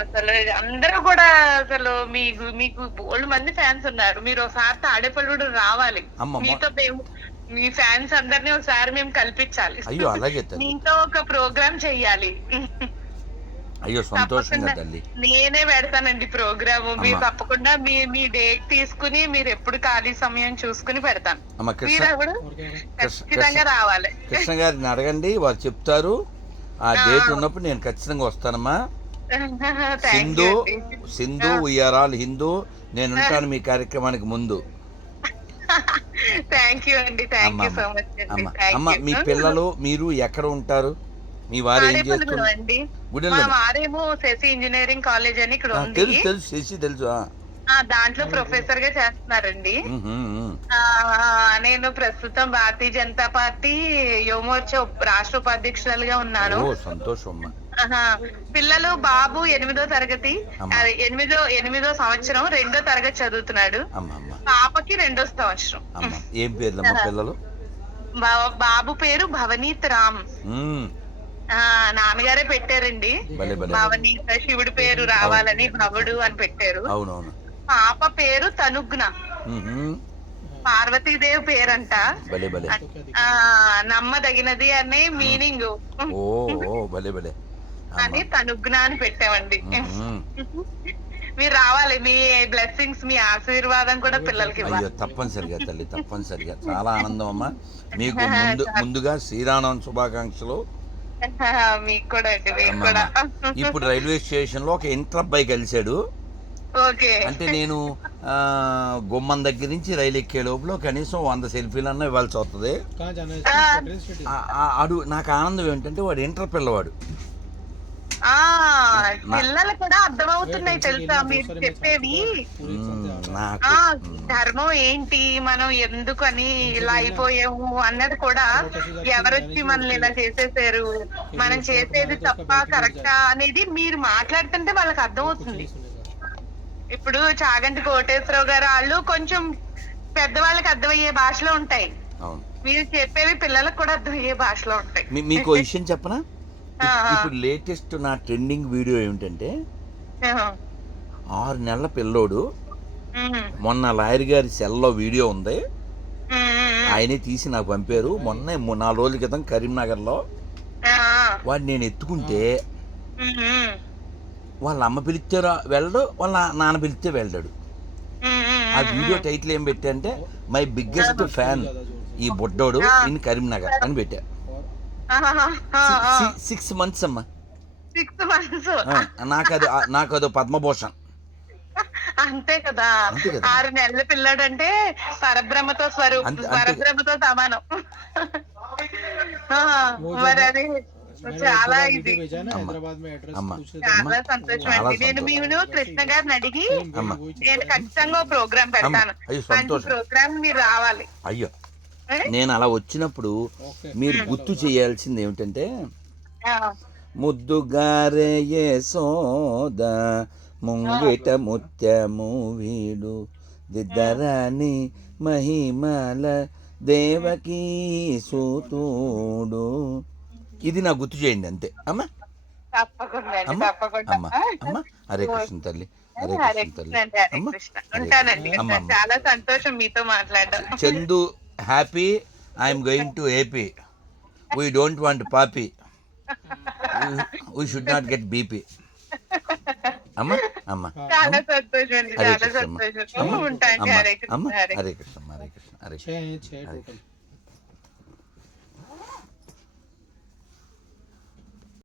అసలు అందరూ కూడా అసలు మీకు బోల్డ్ మంది ఫ్యాన్స్ ఉన్నారు. మీరు ఒకసారి తాడేపల్లిగూడెం రావాలి. అమ్మమ్మ. మీతో మేము మీ ఫ్యాన్స్ అందరిని ఒకసారి మేము కల్పించాలి. అయ్యో అలాగే తల్లి. మీతో ఒక ప్రోగ్రామ్ చెయ్యాలి. అయ్యో సంతోషంగా తప్పకుండా తల్లి. నేనే పెడతానండి ప్రోగ్రాము. అమ్మ మీరు తప్పకుండా మీ డేట్ తీసుకుని మీరు ఎప్పుడు ఖాళీ సమయం చూసుకుని పెడతాను. అమ్మ మీరు ఎప్పుడు ఖచ్చితంగా రావాలి. కృష్ణ గారిని అడగండి, వారు చెప్తారు. ఆ డేట్ ఉన్నప్పుడు నేను ఖచ్చితంగా వస్తానమ్మా. Thank Sindhu you Sindhu we are all Hindu. నేను ఉంటాను మీ కార్యక్రమానికి ముందు. థ్యాంక్ యూ అండి. థ్యాంక్ అమ్మ యూ అమ్మ సో మచ్ అండి. అమ్మ థ్యాంక్ అమ్మ మీ యూ. పిల్లలు మీరు ఎక్కడ ఉంటారు? మీ వారు ఏం తాడేపల్లిగూడెం చేస్తున్నారు? అండి. మా గుడిలో వారేమో శశి ఇంజనీరింగ్ కాలేజ్ అని ఇక్కడ ఉంది. తెలుసు తెలుసు శశి తెలుసు. దాంట్లో ప్రొఫెసర్ గా చేస్తున్నారండి. ఆ, నేను ప్రస్తుతం భారతీయ జనతా పార్టీ యువమోర్చా రాష్ట్ర ఉపాధ్యక్షురాలుగా ఉన్నాను. ఓ సంతోషం అమ్మా. ఆహా. పిల్లలు బాబు 8వ తరగతి, అమ్మ. అదే ఎనిమిదో సంవత్సరం, 2వ తరగతి చదువుతున్నాడు. అమ్మ అమ్మ పాపకి 2వ సంవత్సరం. అమ్మ ఏం పేర్లమ్మా పిల్లలు? బాబు పేరు భవనీత్ రామ్. మ్మ్. నాన్నగారే పెట్టారండి. భలే భలే. భవనీత్, శివుడి పేరు రావాలని భవుడు అని పెట్టారు. అవునవును. పాప పేరు తనుగ్న. మ్మ్. పార్వతీదేవి పేరంట. భలే భలే. నమ్మదగినది అనే మీనింగ్ ఓ ఓ భలే భలే. అని తనుగ్న అని పెట్టామండి. మ్మ్. మీరు రావాలి. మీ బ్లెస్సింగ్స్, మీ ఆశీర్వాదం కూడా పిల్లలకి అయ్యో ఇవ్వాలి. తప్పనిసరిగా తల్లి, తప్పనిసరిగా. చాలా ఆనందం అమ్మా. మీకు ముందుగా శ్రీరామనవమి శుభాకాంక్షలు. మీకు కూడా అండి. మీకు అమ్మ, కూడా. అమ్మ. ఇప్పుడు రైల్వే స్టేషన్ లో ఒక ఇంటర్ అబ్బాయి కలిశాడు. ఓకే. అంటే నేను గుమ్మం దగ్గర నుంచి రైలు ఎక్కే లోపల కనీసం 100 సెల్ఫీలన్నా ఇవ్వాల్సి వస్తుంది. అడు నాకు ఆనందం ఏంటంటే వాడు ఇంటర్ పిల్లవాడు. పిల్లలు కూడా అర్థమవుతున్నాయి తెలుసా మీరు చెప్పేవి. నాకు ధర్మం ఏంటి, మనం ఎందుకని ఇలా అయిపోయాము అన్నది కూడా, ఎవరొచ్చి మనల్ని ఇలా చేసేసారు, మనం చేసేది తప్ప కరెక్టా అనేది మీరు మాట్లాడుతుంటే వాళ్ళకి అర్థమవుతుంది. ఇప్పుడు చాగంటి కోటేశ్వరరావు గారు వాళ్ళు కొంచెం పెద్దవాళ్ళకి అర్థమయ్యే భాషలో ఉంటాయి. అవును. మీరు చెప్పేవి పిల్లలకు కూడా అర్థమయ్యే భాషలో ఉంటాయి. మీకు విషయం చెప్పనా? ఇప్పుడు లేటెస్ట్ నా ట్రెండింగ్ వీడియో ఏమిటంటే 6 నెలల పిల్లోడు. మొన్న లాయర్ గారి సెల్లో వీడియో ఉంది, ఆయనే తీసి నాకు పంపారు. మొన్న 4 రోజుల క్రితం కరీంనగర్లో వాడు నేను ఎత్తుకుంటే వాళ్ళ అమ్మ పిలిస్తే వెళ్ళడు, వాళ్ళ నాన్న పిలిస్తే వెళ్ళాడు. ఆ వీడియో టైటిల్ ఏం పెట్టా అంటే మై బిగ్గెస్ట్ ఫ్యాన్ ఈ బుడ్డోడు ఇన్ కరీంనగర్ అని పెట్టా. 6 months అమ్మా. 6 months. నాకు అదో పద్మభూషణ్. అంతే కదా. 6 నెలల పిల్లాడంటే పరబ్రహ్మతో పరబ్రహ్మతో సమానం. మరి అది చాలా ఇది చాలా సంతోషం అండి. నేను కృష్ణ గారిని అడిగి నేను ఖచ్చితంగా ప్రోగ్రామ్ పెడతాను. ప్రోగ్రామ్ మీరు రావాలి. అయ్యో నేను అలా వచ్చినప్పుడు మీరు గుర్తు చేయాల్సింది ఏమిటంటే ముద్దుగారే యశోద ముంగిట ముత్యము వీడు దిద్దరాని మహిమల దేవకీ సూతుడు. ఇది నాకు గుర్తు చేయండి అంతే అమ్మా. తప్పకుండా అండి, తప్పకుండా. అమ్మా అమ్మా హరే కృష్ణ తల్లి, హరే కృష్ణ తల్లి. ఉంటానండి. చాలా సంతోషం మీతో మాట్లాడడం. Chandu happy, I'm going to AP. We don't want poppy, we should not get BP. అమ్మా అమ్మా చాలా సంతోషం అండి, చాలా సంతోషం. ఉంటాను. హరే కృష్ణ, హరే కృష్ణ, హరే కృష్ణ, హరే కృష్ణ.